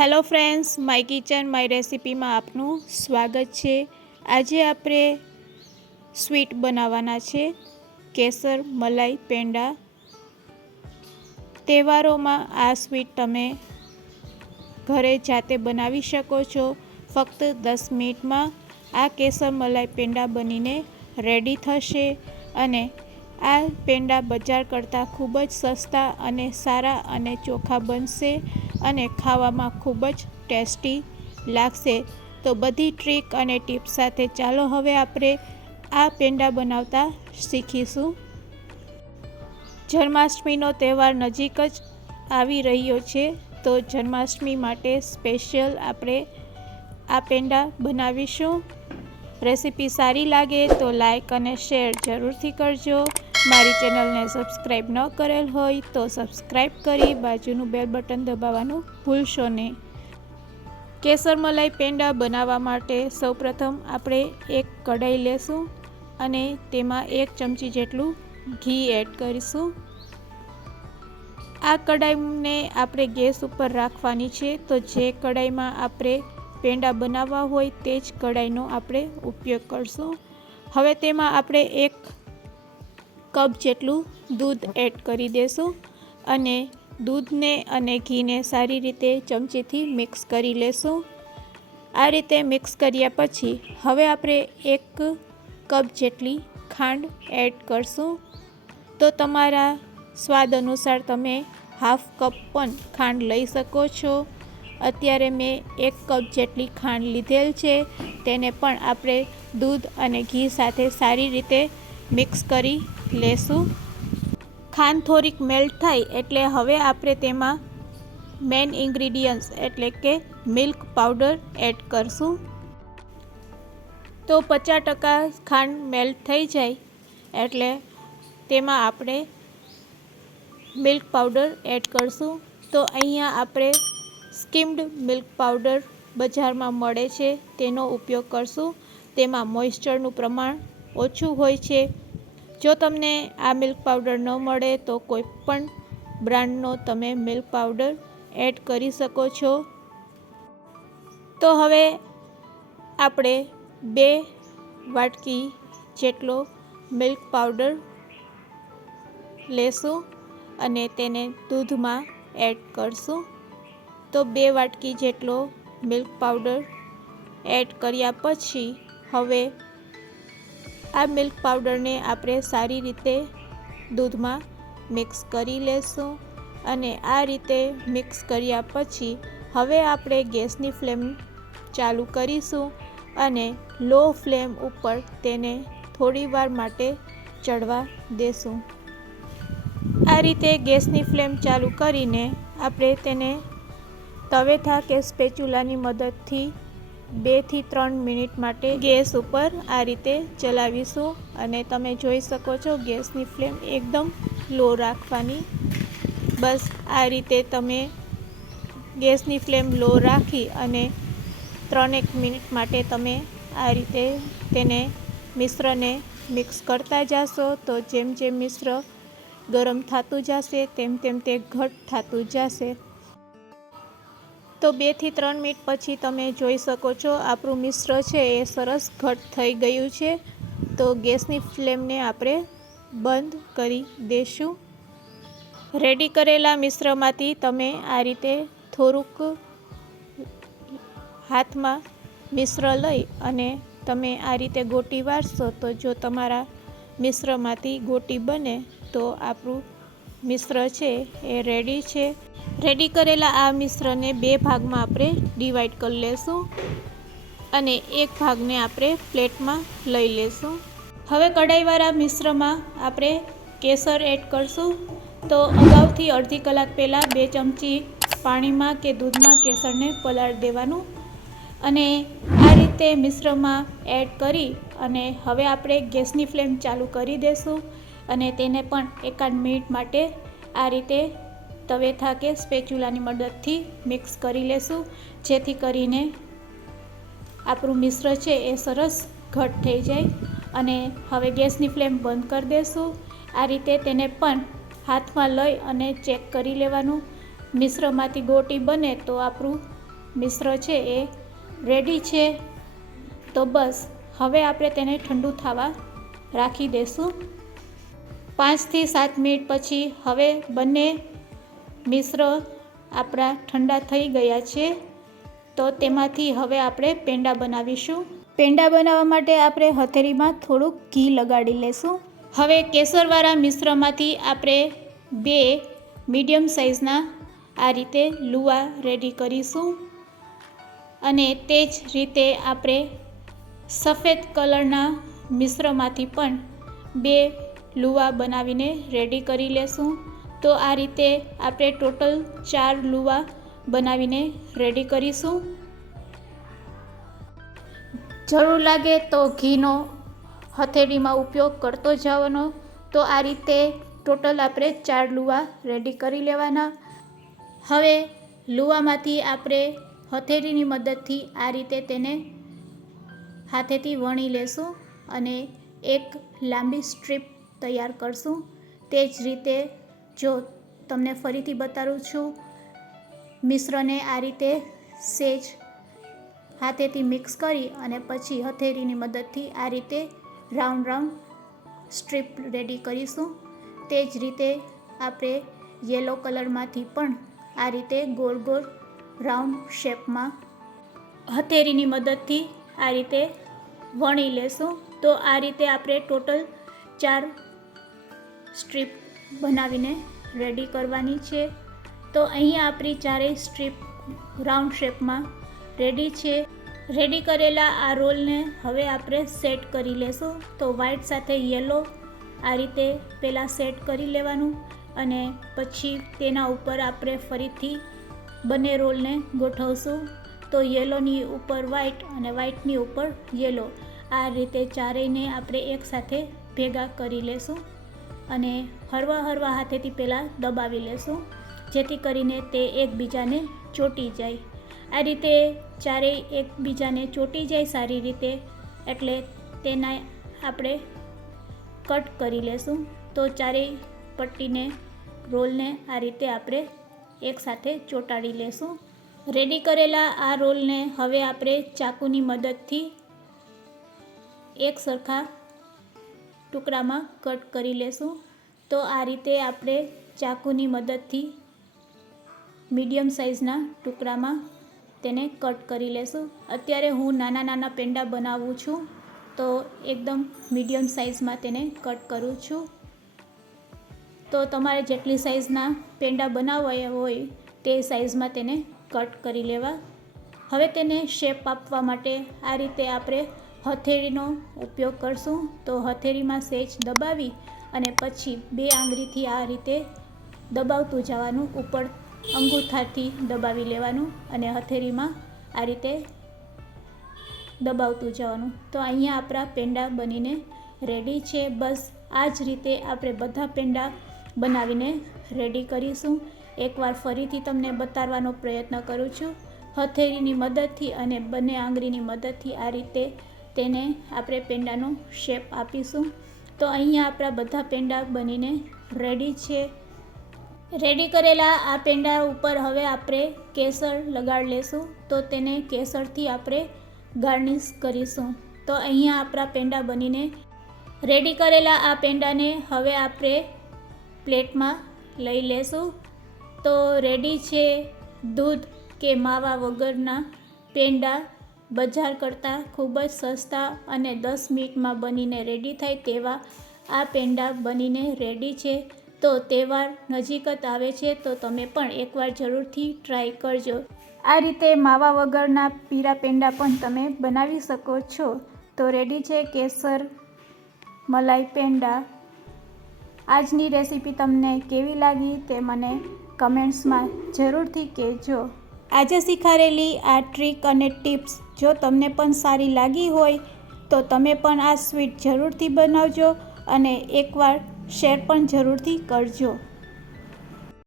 Hello friends, my kitchen, my રેસિપીમાં આપનું સ્વાગત છે. આજે આપણે સ્વીટ બનાવવાના છે. કેસર, મલાઈ, પેંડા. તહેવારોમાં આ સ્વીટ તમે ઘરે જાતે બનાવી શકો છો. ફક્ત દસ મિનિટમાં આ કેસર, મલાઈ, પેંડા બનીને રેડી થશે અને આ પેંડા બજાર કરતાં ખૂબ જ સસ્તા અને સારા અને ચોખ્ખા બનશે. અને ખાવામાં ખૂબ જ ટેસ્ટી લાગશે. તો બધી ટ્રીક અને ટીપ્સ સાથે ચાલો હવે આપણે આ પેંડા બનાવતા શીખીશું. જન્માષ્ટમીનો તહેવાર નજીક જ આવી રહ્યો છે, તો જન્માષ્ટમી માટે સ્પેશિયલ આપણે આ પેંડા બનાવીશું. રેસીપી સારી લાગે તો લાઈક અને શેર જરૂરથી કરજો. મારી ચેનલને સબસ્ક્રાઈબ ન કરેલ હોય તો સબસ્ક્રાઈબ કરી બાજુનું બેલ બટન દબાવવાનું ભૂલશો નહીં. કેસર મલાઈ પેંડા બનાવવા માટે સૌપ્રથમ આપણે એક કઢાઈ લેશું અને તેમાં એક ચમચી જેટલું ઘી એડ કરીશું. આ કઢાઈને આપણે ગેસ ઉપર રાખવાની છે તો જે કઢાઈમાં આપણે પેંડા બનાવવા હોય તે જ કઢાઈનો આપણે ઉપયોગ કરશું. હવે તેમાં આપણે એક કપ જેટલું દૂધ એડ કરી દેશું અને દૂધને અને ઘીને સારી રીતે ચમચીથી મિક્સ કરી લેશું. આ રીતે મિક્સ કર્યા પછી હવે આપણે એક કપ જેટલી ખાંડ એડ કરશું. તો તમારા સ્વાદ અનુસાર તમે હાફ કપ પણ ખાંડ લઈ શકો છો. અત્યારે મેં એક કપ જેટલી ખાંડ લીધેલ છે. તેને પણ આપણે દૂધ અને ઘી સાથે સારી રીતે મિક્સ કરી લેશું. ખાંડ થોડીક મેલ્ટ થાય એટલે હવે આપણે તેમાં મેન ઇન્ગ્રીડિયન્ટ્સ એટલે કે મિલ્ક પાવડર એડ કરશું. તો પચાસ ટકા ખાંડ મેલ્ટ થઈ જાય એટલે તેમાં આપણે મિલ્ક પાવડર એડ કરશું. તો અહીંયા આપણે સ્કીમ્ડ મિલ્ક પાવડર બજારમાં મળે છે, તેનો ઉપયોગ કરશું. તેમાં મોઇસ્ચરનું પ્રમાણ ઓછું હોય છે. જો તમને આ મિલ્ક પાવડર ન મળે તો કોઈ પણ બ્રાન્ડનો તમે મિલ્ક પાવડર એડ કરી શકો છો. તો હવે આપણે બે વાટકી જેટલો મિલ્ક પાવડર લેશું અને તેને દૂધમાં એડ કરશું. તો બે વાટકી જેટલો મિલ્ક પાવડર એડ કર્યા પછી હવે આ મિલ્ક પાવડરને આપણે સારી રીતે દૂધમાં મિક્સ કરી લેશું અને આ રીતે મિક્સ કર્યા પછી હવે આપણે ગેસની ફ્લેમ ચાલુ કરીશું અને લો ફ્લેમ ઉપર તેને થોડી વાર માટે ચડવા દેશું. આ રીતે ગેસની ફ્લેમ ચાલુ કરીને આપણે તેને તવેથા કે સ્પેચ્યુલાની મદદથી બેથી ત્રણ મિનિટ માટે ગેસ ઉપર આ રીતે ચલાવીશું અને તમે જોઈ શકો છો ગેસની ફ્લેમ એકદમ લો રાખવાની. બસ આ રીતે તમે ગેસની ફ્લેમ લો રાખી અને ત્રણેક મિનિટ માટે તમે આ રીતે તેને મિશ્રને મિક્સ કરતા જાશો તો જેમ જેમ મિશ્ર ગરમ થતું જશે, તેમ તેમ તે ઘટ થતું જશે. તો બેથી ત્રણ મિનિટ પછી તમે જોઈ શકો છો, આપણું મિશ્ર છે એ સરસ ઘટ થઈ ગયું છે. તો ગેસની ફ્લેમને આપણે બંધ કરી દઈશું રેડી કરેલા મિશ્રમાંથી તમે આ રીતે થોડુંક હાથમાં મિશ્ર લઈ અને તમે આ રીતે ગોટી વાળશો તો જો તમારા મિશ્રમાંથી ગોટી બને તો આપણું મિશ્ર છે, એ રેડી છે. રેડી કરેલા આ મિશ્રને બે ભાગમાં આપણે ડિવાઈડ કરી લેશું અને એક ભાગને આપણે પ્લેટમાં લઈ લેશું. હવે કઢાઈવાળા મિશ્રમાં આપણે કેસર એડ કરશું. તો અગાઉથી અડધી કલાક પહેલાં બે ચમચી પાણીમાં કે દૂધમાં કેસરને પલાળી દેવાનું અને આ રીતે મિશ્રમાં એડ કરી અને હવે આપણે ગેસની ફ્લેમ ચાલુ કરી દઈશું અને તેને પણ એકાદ મિનિટ માટે આ રીતે તવેથા કે સ્પેચ્યુલાની મદદથી મિક્સ કરી લેશું, જેથી કરીને આપણું મિશ્ર છે એ સરસ ઘટ થઈ જાય અને હવે ગેસની ફ્લેમ બંધ કરી દેશું. આ રીતે તેને પણ હાથમાં લઈ અને ચેક કરી લેવાનું. મિશ્રમાંથી ગોટી બને તો આપણું મિશ્ર છે એ રેડી છે. તો બસ, હવે આપણે તેને ઠંડુ થવા રાખી દઈશું પાંચથી સાત મિનિટ પછી હવે બંને મિશ્ર આપણા ઠંડા થઈ ગયા છે. તો તેમાંથી હવે આપણે પેંડા બનાવીશું. પેંડા બનાવવા માટે આપણે હથેળીમાં થોડુંક ઘી લગાડી લેશું. હવે કેસરવાળા મિશ્રમાંથી આપણે બે મીડિયમ સાઇઝના આ રીતે લુવા રેડી કરીશું. અને તે જ રીતે આપણે સફેદ કલરના મિશ્રમાંથી પણ બે લુવા બનાવીને રેડી કરી લેશું. તો આ રીતે આપણે ટોટલ ચાર લુવા બનાવીને રેડી કરીશું. જરૂર લાગે તો ઘીનો હથેળીમાં ઉપયોગ કરતો જવાનો. તો આ રીતે ટોટલ આપણે ચાર લુવા રેડી કરી લેવાના. હવે લુવામાંથી આપણે હથેળીની મદદથી આ રીતે તેને હાથેથી વણી લેશું અને એક લાંબી સ્ટ્રીપ તૈયાર કરશું. તે જ રીતે જો તમને ફરીથી બતાવું છું, મિશ્રને આ રીતે સેજ હાથેથી મિક્સ કરી અને પછી હથેળીની મદદથી આ રીતે રાઉન્ડ રાઉન્ડ સ્ટ્રીપ રેડી કરીશું. તે જ રીતે આપણે યલો કલરમાંથી પણ આ રીતે ગોળ ગોળ રાઉન્ડ શેપમાં હથેળીની મદદથી આ રીતે વણી લેશું. તો આ રીતે આપણે ટોટલ ચાર સ્ટ્રીપ બનાવીને રેડી કરવાની છે. તો અહીંયા આપણી ચારેય સ્ટ્રીપ રાઉન્ડ શેપમાં રેડી છે. રેડી કરેલા આ રોલને હવે આપણે સેટ કરી લેશું. તો વ્હાઈટ સાથે યલો આ રીતે પહેલાં સેટ કરી લેવાનું અને પછી તેના ઉપર આપણે ફરીથી બંને રોલને ગોઠવશું. તો યલોની ઉપર વ્હાઈટ અને વ્હાઈટની ઉપર યલો આ રીતે ચારેયને આપણે એકસાથે ભેગા કરી લેશું. અને હળવા હળવા હાથેથી પહેલાં દબાવી લેશું. જેથી કરીને તે એકબીજાને ચોંટી જાય. આ રીતે ચારેય એકબીજાને ચોંટી જાય સારી રીતે, એટલે તેના આપણે કટ કરી લેશું. તો ચારેય પટ્ટીને, રોલને આ રીતે આપણે એકસાથે ચોંટાડી લેશું. રેડી કરેલા આ રોલને હવે આપણે ચાકુની મદદથી એક સરખા ટુકડામાં કટ કરી લેશું. તો આ રીતે આપણે ચાકુની મદદથી મીડિયમ સાઇઝના ટુકડામાં તેને કટ કરી લેશું. અત્યારે હું નાના નાના પેંડા બનાવું છું. તો એકદમ મીડિયમ સાઇઝમાં તેને કટ કરું છું. તો તમારે જેટલી સાઇઝના પેંડા બનાવવા હોય તે સાઇઝમાં તેને કટ કરી લેવા. હવે તેને શેપ આપવા માટે આ રીતે આપણે હથેળીનો ઉપયોગ કરશું. તો હથેળીમાં સેજ દબાવી અને પછી બે આંગળીથી આ રીતે દબાવતું જવાનું ઉપર અંગૂઠાથી દબાવી લેવાનું અને હથેળીમાં આ રીતે દબાવતું જવાનું. તો અહીંયા આપણા પેંડા બનીને રેડી છે. બસ આ જ રીતે આપણે બધા પેંડા બનાવીને રેડી કરીશું. એકવાર ફરીથી તમને બતાવવાનો પ્રયત્ન કરું છું. હથેળીની મદદથી અને બંને આંગળીની મદદથી આ રીતે તેને આપણે પેંડાનો શેપ આપીશું. તો અહીંયા આપણા બધા પેંડા બનીને રેડી છે. રેડી કરેલા આ પેંડા ઉપર હવે આપણે કેસર લગાડ લેશું. તો તેને કેસરથી આપણે ગાર્નિશ કરીશું. તો અહીંયા આપણા પેંડા બનીને રેડી કરેલા આ પેંડાને હવે આપણે પ્લેટમાં લઈ લેશું. તો રેડી છે દૂધ કે માવા વગરના પેંડા. બજાર કરતાં ખૂબ જ સસ્તા અને દસ મિનિટમાં બનીને રેડી થાય તેવા આ પેંડા બનીને રેડી છે. તો તહેવાર નજીક જ આવે છે, તો તમે પણ એકવાર જરૂરથી ટ્રાય કરજો. આ રીતે માવા વગરના પીરા પેંડા પણ તમે બનાવી શકો છો. તો રેડી છે કેસર, મલાઈ પેંડા. આજની રેસીપી તમને કેવી લાગી તે મને કમેન્ટ્સમાં જરૂરથી કહેજો. આજે શીખારેલી આ ટ્રીક અને ટિપ્સ જો તમને પણ સારી લાગી હોય, તો તમે પણ આ સ્વીટ જરૂરથી બનાવજો અને એકવાર શેર પણ જરૂરથી કરજો.